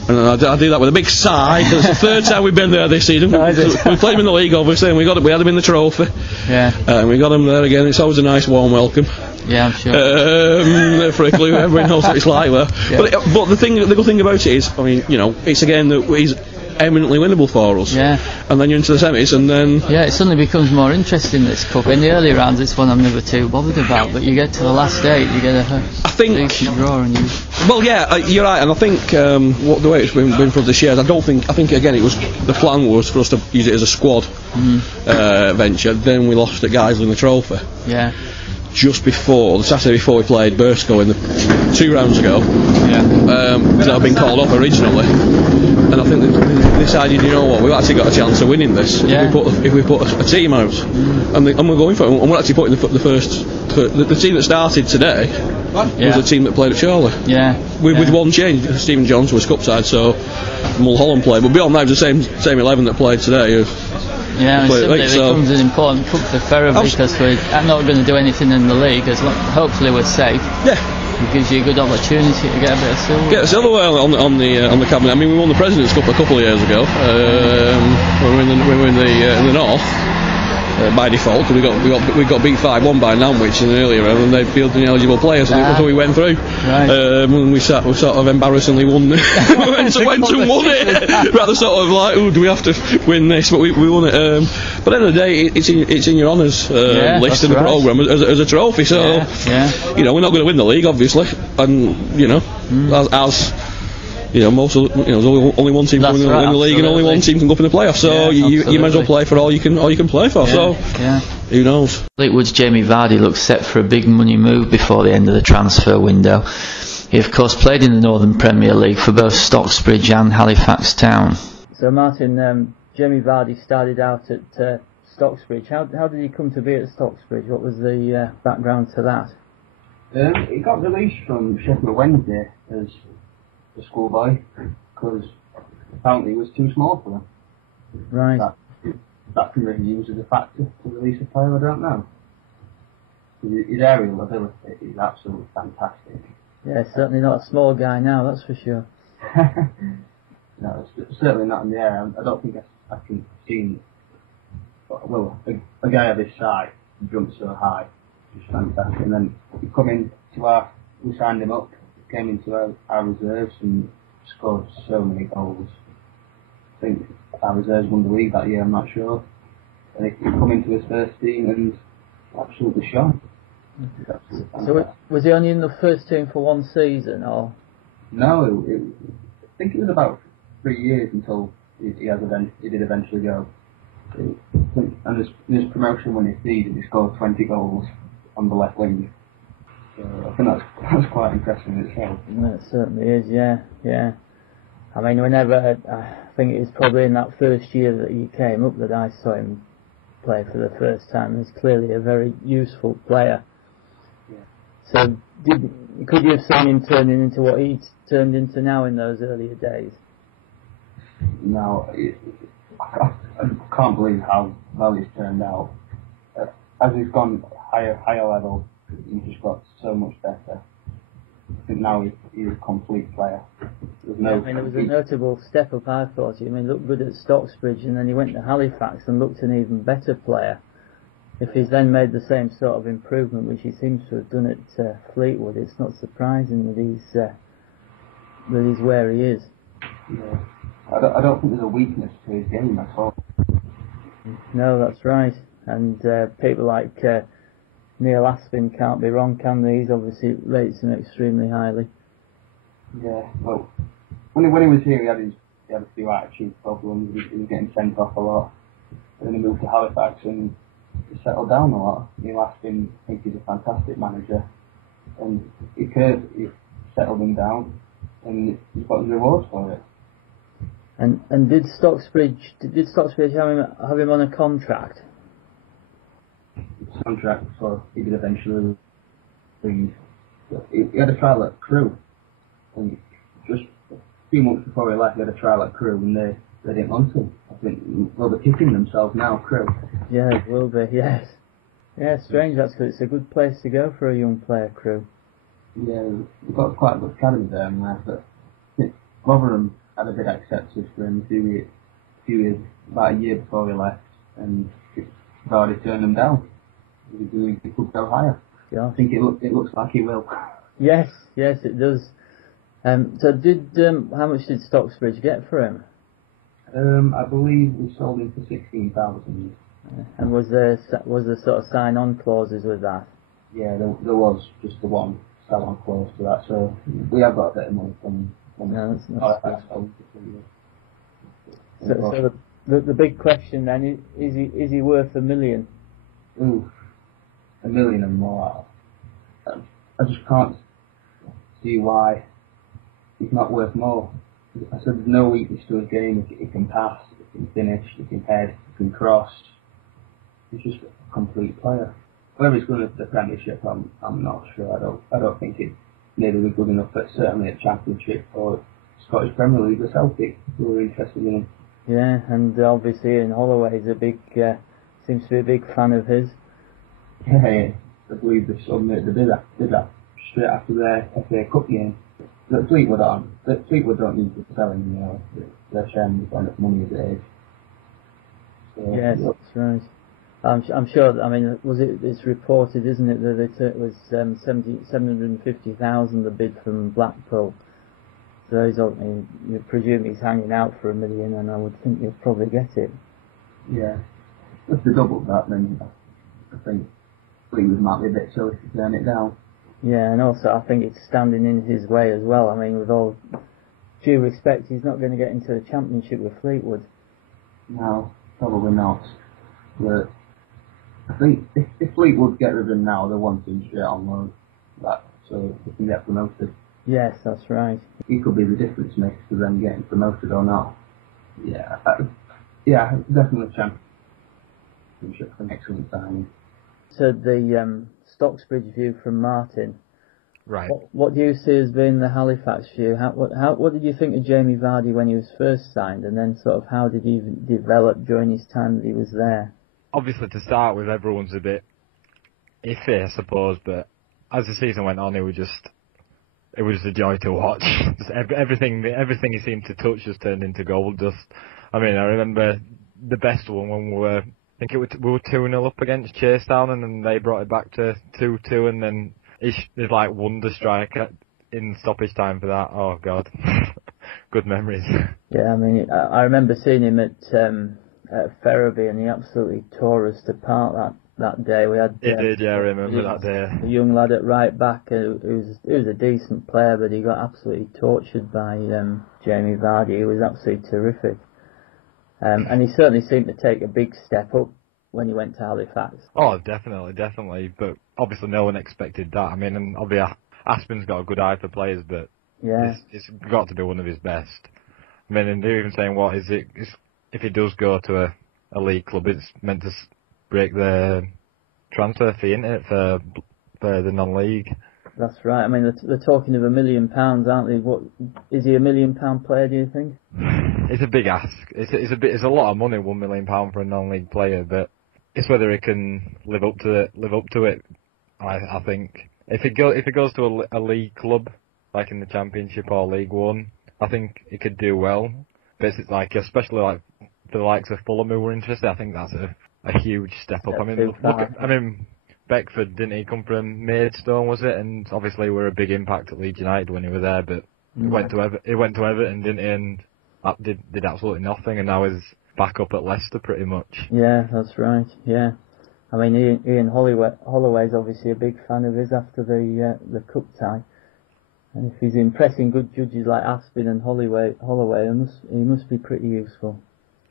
And I do that with a big sigh, because it's the third time we've been there this season. We played them in the league, obviously, and we had them in the trophy. Yeah. And we got them there again. It's always a nice warm welcome. Yeah, I'm sure. Frickley, everyone knows what it's like there. Yeah. But the good thing about it is, I mean, it's a game that is eminently winnable for us. Yeah. And then you're into the semis, and then it suddenly becomes more interesting, this cup. In the early rounds, it's one I'm never too bothered about. But you get to the last 8, you get a decent draw, and you. Well, yeah, you're right, and I think the way it's been for this year, I think again it was the plan was for us to use it as a squad venture. Then we lost at Geisley in the trophy. Yeah. Just before the Saturday before we played Burscough in the 2 rounds ago. Yeah. That had been called off originally, and I think they decided, we've actually got a chance of winning this if we put a team out, and we're going for it. And we're actually putting the team that started today was the team that played at Charlie. Yeah. With one change, Stephen Johnson was cupside, so Mulholland played, but beyond that it was the same 11 that played today. Yeah, and simply it becomes an important cup for Ferriby, because we're not going to do anything in the league, hopefully we're safe. Yeah. It gives you a good opportunity to get a bit of silver. Get silverware on the cabinet. I mean, we won the President's Cup a couple of years ago. When we were in the north. By default, because we got beat 5-1 by Nanwich in an earlier round, and they fielded ineligible players, so we went through. Right. We sort of embarrassingly won. went and won it. Rather sort of like, do we have to win this? But we won it. But at the end of the day, it's in your honours list in the programme as a trophy. So we're not going to win the league, obviously, and as most of there's only one team can win the league, and only one team can go up in the playoffs. So you might as well play for all you can play for. So who knows? Fleetwood's Jamie Vardy looks set for a big money move before the end of the transfer window. He of course played in the Northern Premier League for both Stocksbridge and Halifax Town. So Martin, Jamie Vardy started out at Stocksbridge. How did he come to be at Stocksbridge? What was the background to that? He got released from Sheffield Wednesday as a schoolboy, because apparently he was too small for them. Right. That can be used as a factor to release a player, I don't know. His aerial ability is absolutely fantastic. Yeah, certainly not a small guy now, that's for sure. No, it's certainly not in the air. I don't think I can see a guy of his size jump so high. Just fantastic. And then he come in we signed him up, came into our reserves and scored so many goals. I think our reserves won the league that year, I'm not sure. And he come into his first team and absolutely shone. So was he only in the first team for one season, or? No, I think it was about 3 years until he did eventually go. And his promotion when he scored 20 goals on the left wing. I think that's quite impressive in itself. It certainly is, yeah. I mean, I think it was probably in that first year that he came up that I saw him play for the first time. He's clearly a very useful player. Yeah. So, could you have seen him turning into what he's turned into now in those earlier days? No, I can't believe how well he's turned out. As he's gone higher level, he's just got so much better. I think now he's a complete player. It was a notable step up, I thought. He looked good at Stocksbridge, and then he went to Halifax and looked an even better player. If he's then made the same sort of improvement, which he seems to have done at Fleetwood, it's not surprising that he's where he is. Yeah. I don't think there's a weakness to his game at all. No, that's right. And people like Neil Aspin can't be wrong, can they? He's obviously rates him extremely highly. Yeah, well, when he was here, he had a few attitude problems. He was getting sent off a lot. And then he moved to Halifax and he settled down a lot. Neil Aspin, I think he's a fantastic manager, and he settled him down, and he's got his rewards for it. And did Stocksbridge have him on a contract? Contract, so he did eventually leave. He had a trial at Crewe, and just a few months before he left, he had a trial at Crewe, and they didn't want him. I think they're kicking themselves now, Crewe. Yeah, it will be. Yes. Yeah, strange. That's good. It's a good place to go for a young player, Crewe. Yeah, we've got quite a good academy there, and but I think Rotherham had a big acceptance for him about a year before he left, and he's already turned him down. He could go higher. Yeah. I think it looks like he will. Yes, it does. So how much did Stocksbridge get for him? I believe we sold him for 16,000. And was there sort of sign-on clauses with that? Yeah, there was just the one sell-on clause to that, so we have got a bit of money from no, that's so the big question then is he worth $1 million? Ooh, $1 million and more. I just can't see why he's not worth more. I said there's no weakness to his game. He can pass, he can finish, he can head, he can cross. He's just a complete player. Whether he's going to the Premiership, I'm not sure. I don't think he'd maybe be good enough, but certainly at Championship or Scottish Premier League or Celtic, we were interested in him. Yeah, and obviously Ian Holloway's seems to be a big fan of his. Yeah, I believe they did that straight after their FA Cup game. That Fleetwood don't need to sell him, They're sharing as much money as it is. So, yes, that's right. I'm sure. I mean, it's reported, isn't it, that it was 750,000 the bid from Blackpool. So you presume he's hanging out for $1 million, and I would think he'll probably get it. Yeah, if they doubled that, then I think Fleetwood might be a bit silly to turn it down. Yeah, and also I think it's standing in his way as well. I mean, with all due respect, he's not going to get into the Championship with Fleetwood. No, probably not. But I think if Fleetwood get rid of him now, they want him straight on loan, so he can get promoted. Yes, that's right. He could be the difference maker to them getting promoted or not. Yeah, definitely Championship for an excellent signing. So the Stocksbridge view from Martin. Right. What do you see as being the Halifax view? What did you think of Jamie Vardy when he was first signed, and then sort of how did he develop during his time that he was there? Obviously, to start with, everyone's a bit iffy, I suppose, but as the season went on, it was just a joy to watch. Just everything he seemed to touch just turned into gold dust. I mean, I remember the best one when we were 2-0 up against Chasetown, and then they brought it back to 2-2, and then his like wonder strike in stoppage time for that. Oh God, good memories. Yeah, I mean, I remember seeing him at Ferriby, and he absolutely tore us apart that day. We had he did, yeah, I remember that day. A young lad at right back who was a decent player, but he got absolutely tortured by Jamie Vardy. He was absolutely terrific. And he certainly seemed to take a big step up when he went to Halifax. Oh, definitely. But obviously no one expected that. I mean, and obviously Aspin's got a good eye for players, but yeah, it's got to be one of his best. I mean, and they're even saying, if he does go to a league club, it's meant to break the transfer fee, isn't it, for the non-league? That's right. I mean, they're talking of £1 million, aren't they? What is he, £1 million player? Do you think? It's a big ask. It's a lot of money, £1 million for a non-league player, but it's whether he can live up to it. I think if it goes to a league club like in the Championship or League One, I think he could do well. But it's like, especially like for the likes of Fulham who were interested, I think that's a huge step up. I mean, Beckford, didn't he come from Maidstone, was it? And obviously we were a big impact at Leeds United when he was there, but he went to Everton, didn't he? And did absolutely nothing, and now he's back up at Leicester pretty much. Yeah, that's right. Yeah, I mean, Ian Holloway's obviously a big fan of his after the cup tie. And if he's impressing good judges like Aspin and Holloway, he must be pretty useful.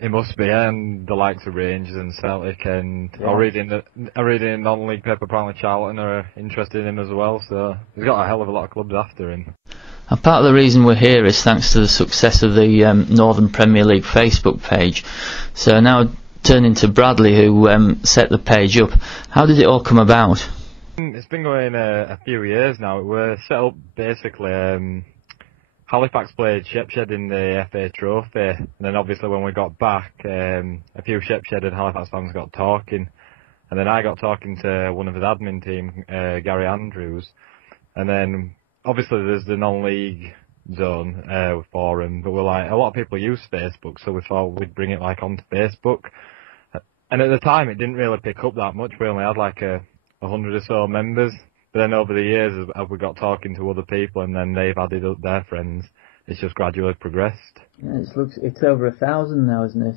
He must be, and the likes of Rangers and Celtic, and Yeah. I read in non-league paper apparently Charlton are interested in him as well, so he's got a hell of a lot of clubs after him. And part of the reason we're here is thanks to the success of the Northern Premier League Facebook page. So now turning to Bradley, who set the page up. How did it all come about? It's been going a few years now. It was set up basically. Halifax played Shepshed in the FA Trophy, and then obviously when we got back, a few Shepshed and Halifax fans got talking, and then I got talking to one of his admin team, Gary Andrews, and then obviously there's the non-league zone forum, but we're like, a lot of people use Facebook, so we thought we'd bring it like onto Facebook, and at the time it didn't really pick up that much. We only had like 100 or so members. But then over the years, as we got talking to other people, and then they've added up their friends, it's just gradually progressed. Yeah, it's over 1,000 now, isn't it?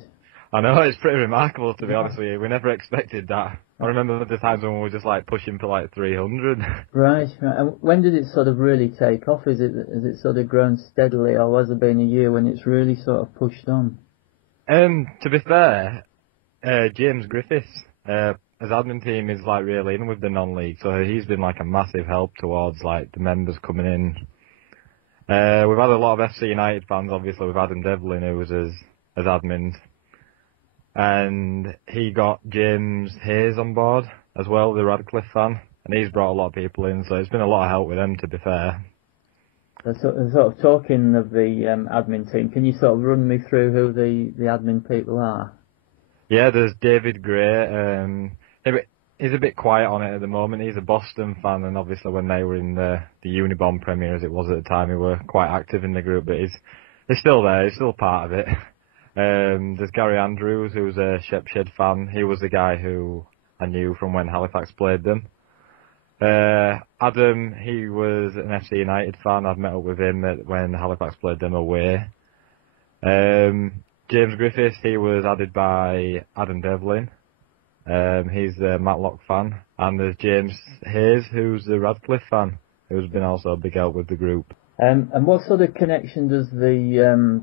I know, it's pretty remarkable, to be honest with you. We never expected that. I remember the times when we were just like pushing for like 300. Right. And when did it sort of really take off? Has it sort of grown steadily, or has there been a year when it's really sort of pushed on? To be fair, James Griffiths, his admin team is like really in with the non-league, so he's been like a massive help towards like the members coming in. We've had a lot of FC United fans, obviously with Adam Devlin, who was as admin, and he got James Hayes on board as well, the Radcliffe fan, and he's brought a lot of people in, so it's been a lot of help with them, to be fair. Sort of talking of the admin team, can you sort of run me through who the admin people are? Yeah, there's David Gray. He's a bit quiet on it at the moment. He's a Boston fan, and obviously when they were in the Unibomb Premier, as it was at the time, he were quite active in the group, but he's still there. He's still part of it. There's Gary Andrews, who's a Shepshed fan. He was the guy who I knew from when Halifax played them. Adam, he was an FC United fan. I've met up with him when Halifax played them away. James Griffiths, he was added by Adam Devlin. He's a Matlock fan. And there's James Hayes, who's the Radcliffe fan, who's been also a big help with the group. And what sort of connection does the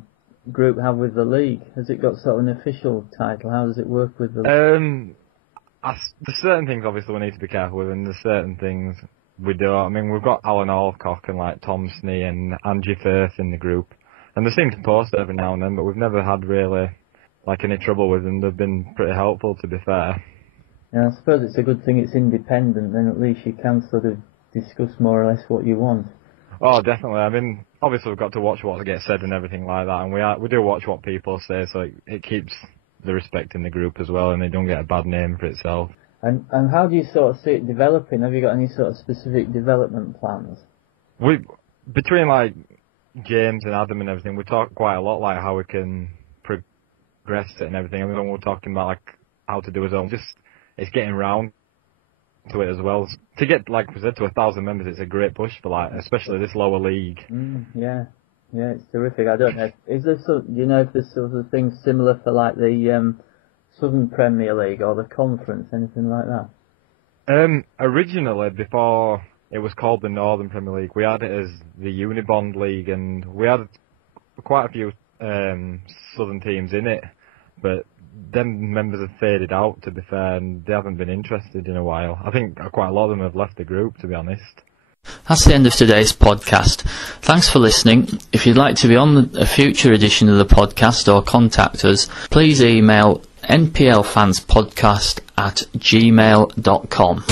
group have with the league? Has it got sort of an official title? How does it work with the league? There's certain things obviously we need to be careful with, and there's certain things we do. I mean, we've got Alan Alcock and like Tom Snee and Angie Firth in the group, and they seem to post every now and then, but we've never had really like any trouble with them. They've been pretty helpful, to be fair. Yeah, I suppose it's a good thing it's independent, then at least you can sort of discuss more or less what you want. Oh, definitely. I mean, obviously we've got to watch what gets said and everything like that, and we do watch what people say, so it keeps the respect in the group as well, and they don't get a bad name for itself. And how do you sort of see it developing? Have you got any sort of specific development plans? Between like James and Adam and everything, we talk quite a lot like how we can progress it and everything. And then we're talking about like how to do his own. Just it's getting round to it as well. To get, like we said, to 1,000 members, it's a great push for like, especially this lower league. Yeah, it's terrific. I don't know. Is there do you know if there's sort of things similar for like the Southern Premier League or the Conference, anything like that? Originally, before it was called the Northern Premier League, we had it as the Unibond League, and we had quite a few Southern teams in it, but them members have faded out, to be fair, and they haven't been interested in a while. I think quite a lot of them have left the group, to be honest. That's the end of today's podcast. Thanks for listening. If you'd like to be on a future edition of the podcast or contact us, please email nplfanspodcast@gmail.com.